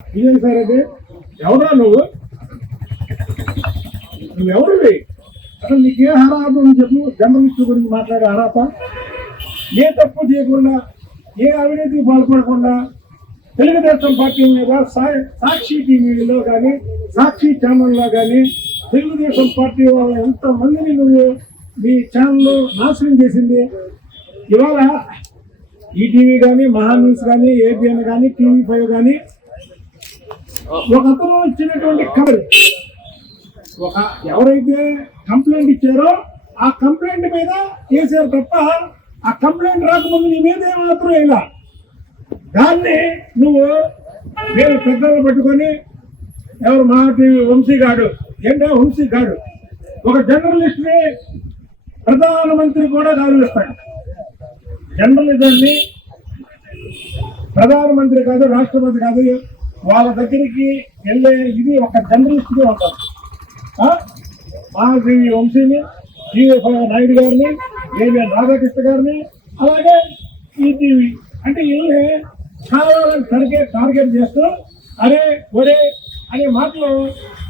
ఇదే సార్ అది ఎవరా నువ్వెవరివి అసలు నీకే అర్హత చెప్పు? జర్నలిస్టు గురించి మాట్లాడే అర్హత? ఏ తప్పు చేయకుండా, ఏ అవినీతికి పాల్పడకుండా తెలుగుదేశం పార్టీ మీద సాక్షి టీవీలో కానీ, సాక్షి ఛానల్లో కానీ తెలుగుదేశం పార్టీ వాళ్ళ ఎంతమందిని నువ్వు మీ ఛానల్ నాశనం చేసింది. ఇవాళ ఈటీవీ కానీ, మహా న్యూస్ కానీ, ఏబిఎన్ కానీ, TV5 కానీ ఒక అతను ఇచ్చినటువంటి కవర్, ఎవరైతే కంప్లైంట్ ఇచ్చారో ఆ కంప్లైంట్ మీద చేశారు తప్ప ఆ కంప్లైంట్ రాకముందు నీ మీద ఏమాత్రం ఇలా దాన్ని నువ్వు నేను పెద్దలు పట్టుకొని ఎవరు మా టీవీ వంశీగాడు వంశీగాడు ఒక జర్నలిస్ట్ ని ప్రధానమంత్రి కూడా గౌరవిస్తాడు. జర్నలిజాన్ని ప్రధానమంత్రి కాదు, రాష్ట్రపతి కాదు, వాళ్ళ దగ్గరికి వెళ్ళే ఇది ఒక జర్నలిస్ట్ గా ఉంటారు. మా టీవీ వంశీని, TV5 నాయుడు గారిని, ఏబిఎన్ రాధాకృష్ణ గారిని, అలాగే ఈటీవీ అంటే వీళ్ళని చాలా టార్గెట్ చేస్తూ అరే ఒరే అనే మాటలు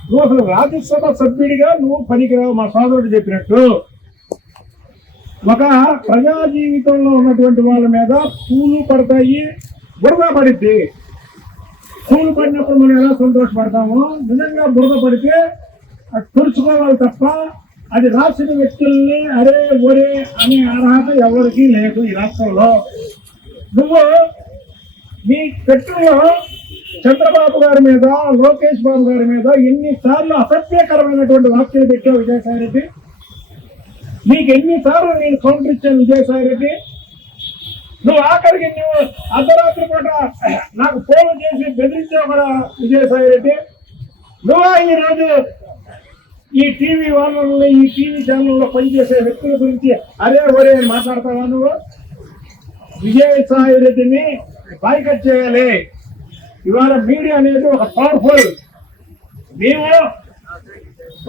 నువ్వు అసలు రాజ్యసభ సభ్యుడిగా నువ్వు పనికిరావు. మా సోదరుడు చెప్పినట్టు ఒక ప్రజా జీవితంలో ఉన్నటువంటి వాళ్ళ మీద పూలు పడతాయి, బురద పడిద్ది. పూలు పడినప్పుడు మనం ఎలా సంతోషపడతామో, నిజంగా బురద పడితే అది తుడుచుకోవాలి తప్ప అది రాసిన వ్యక్తుల్ని అరే ఒరే అనే అర్హత ఎవరికీ లేదు ఈ రాష్ట్రంలో. నువ్వు నీ పెట్టెలో చంద్రబాబు గారి మీద, లోకేష్ బాబు గారి మీద ఎన్నిసార్లు అసభ్యకరమైనటువంటి వాక్యాలు పెట్టావు విజయసాయి రెడ్డి? నీకు ఎన్నిసార్లు నేను కౌంటర్ ఇచ్చాను విజయసాయి రెడ్డి? నువ్వు ఆఖరికి నువ్వు అర్ధరాత్రి పూట నాకు ఫోన్ చేసి బెదిరించావు కూడా విజయసాయి రెడ్డి. నువ్వు ఈరోజు ఈ టీవీ వాళ్ళని, ఈ టీవీ ఛానల్లో పనిచేసే వ్యక్తుల గురించి అరే ఒరే అని మాట్లాడతావా నువ్వు? విజయసాయి రెడ్డిని బాయ్కట్ చేయాలి. ఇవాళ మీడియా అనేది ఒక పవర్ఫుల్. మేము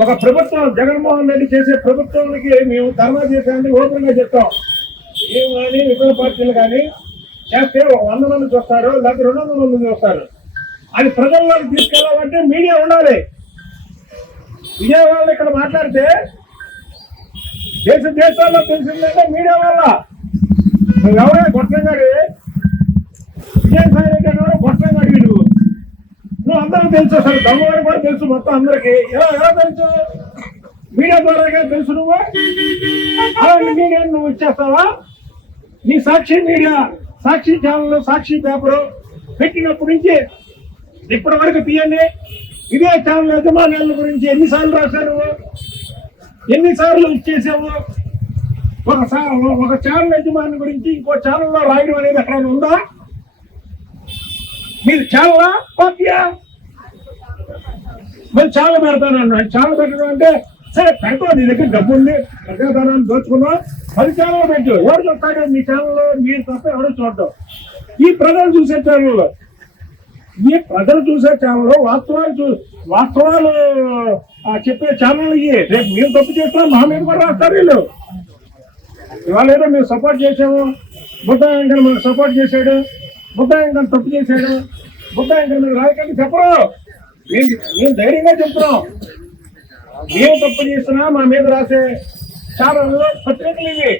ఒక ప్రభుత్వం, జగన్మోహన్ రెడ్డి చేసే ప్రభుత్వానికి మేము ధర్నా చేసామని ఓపెన్ గా చెప్తాం. మేము కానీ ఇతర పార్టీలు కానీ చేస్తే 100 మంది చూస్తారు, లేకపోతే 200 మంది చూస్తారు. అది ప్రజల్లోకి తీసుకెళ్లాలంటే మీడియా ఉండాలి. విజయవాడలో ఇక్కడ మాట్లాడితే దేశాల్లో తెలిసిందంటే మీడియా వల్ల. నువ్వెవరే గొట్టంగాడి? విజయసాయి రెడ్డి అనేవాడు గొట్టంగాడి. నువ్వు అందరికీ తెలుసు, అసలు దమ్మవారికి కూడా తెలుసు మొత్తం అందరికి. ఎలా తెలుసు? మీడియా ద్వారా తెలుసు. నువ్వు అలాంటి మీడియా నువ్వు ఇచ్చేస్తావా? నీ సాక్షి మీడియా, సాక్షి ఛానల్, సాక్షి పేపరు పెట్టినప్పటి నుంచి ఇప్పటి వరకు తీయండి. ఇదే ఛానల్ యజమానుల గురించి ఎన్నిసార్లు రాశారు, ఎన్నిసార్లు ఇచ్చేసావు? ఒక ఛానల్ యజమాని గురించి ఇంకో ఛానల్లో రాయడం అనేది ఎక్కడ ఉందా? మీరు ఛానలా పార్టీయా? మరి ఛానల్ పెడతానన్నా. ఛానల్ పెట్టడం అంటే సరే పెడతావు, నీ దగ్గర డబ్బు ఉంది, ప్రజాధనాన్ని దోచుకున్నావు, 10 ఛానల్ పెట్టు. ఎవరు చూస్తాడు మీ ఛానల్లో? మీరు తప్ప ఎవరు చూడటం. ఈ ప్రజలు చూసే ఛానల్లో, ఈ ప్రజలు చూసే ఛానల్లో వాస్తవాలు చెప్పే ఛానల్ ఇవి. రేపు మేము తప్పు చేస్తాం, మా మీద కూడా రాస్తారు వీళ్ళు. ఇవాళ ఏదో మేము సపోర్ట్ చేసాము, బుద్ధాయంకర్ మనకు సపోర్ట్ చేశాడు, బుద్ధాయంకర్ తప్పు చేశాడు, బుద్ధాయంకర్ మీద రాయకండి చెప్పరు. మేము ధైర్యంగా చెప్తున్నాం. మేము తప్పు చేస్తున్నా మా మీద రాసే ఛానల్లో పత్రికలు ఇవి.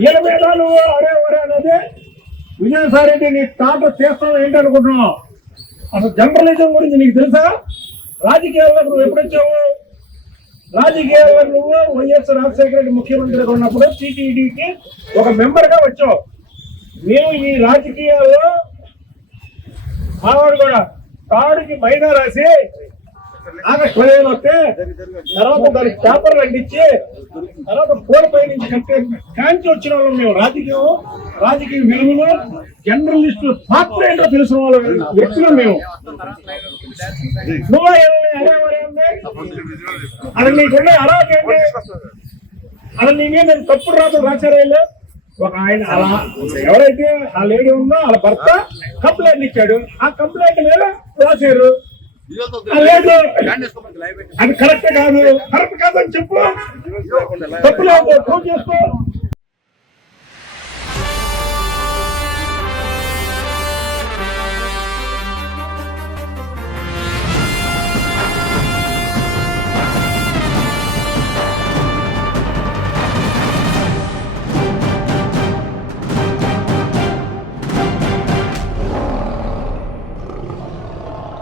వీళ్ళ మీద నువ్వు అరే ఒరే అనేది విజయసాయి రెడ్డి నీ తాట చేస్తావు ఏంటనుకుంటున్నావు? అసలు జర్నలిజం గురించి నీకు తెలుసా? రాజకీయాల్లో నువ్వు ఎప్పుడొచ్చావు? రాజకీయాల్లో నువ్వు వైఎస్ రాజశేఖర రెడ్డి ముఖ్యమంత్రిగా ఉన్నప్పుడు టీటీడీకి ఒక మెంబర్గా వచ్చావు. మేము ఈ రాజకీయాల్లో మావాడు కూడా తాడుకి మైదా రాసి ఆగస్టు 15 వస్తే తర్వాత దానికి పేపర్లు అంటించి తర్వాత పూలపై నుంచి కట్టే కాంచి వచ్చిన వాళ్ళం మేము. రాజకీయ విలువలు, జర్నలిస్టు పాత్ర ఏంటో తెలిసిన వాళ్ళ వ్యక్తులు మేము. నువ్వు అది నీకుండే అర్హత ఏంటి? అది నీ మీద తప్పుడు రాతలు రాశారు. ఒక ఆయన అలా ఎవరైతే ఆ లేడీ ఉందో వాళ్ళ భర్త కంప్లైంట్ ఇచ్చాడు, ఆ కంప్లైంట్ మీద రాశారు. అది కరెక్ట్ కాదు, కరెక్ట్ కాదని చెప్పు, తప్పు లేదు, ప్రూవ్ చేసుకో.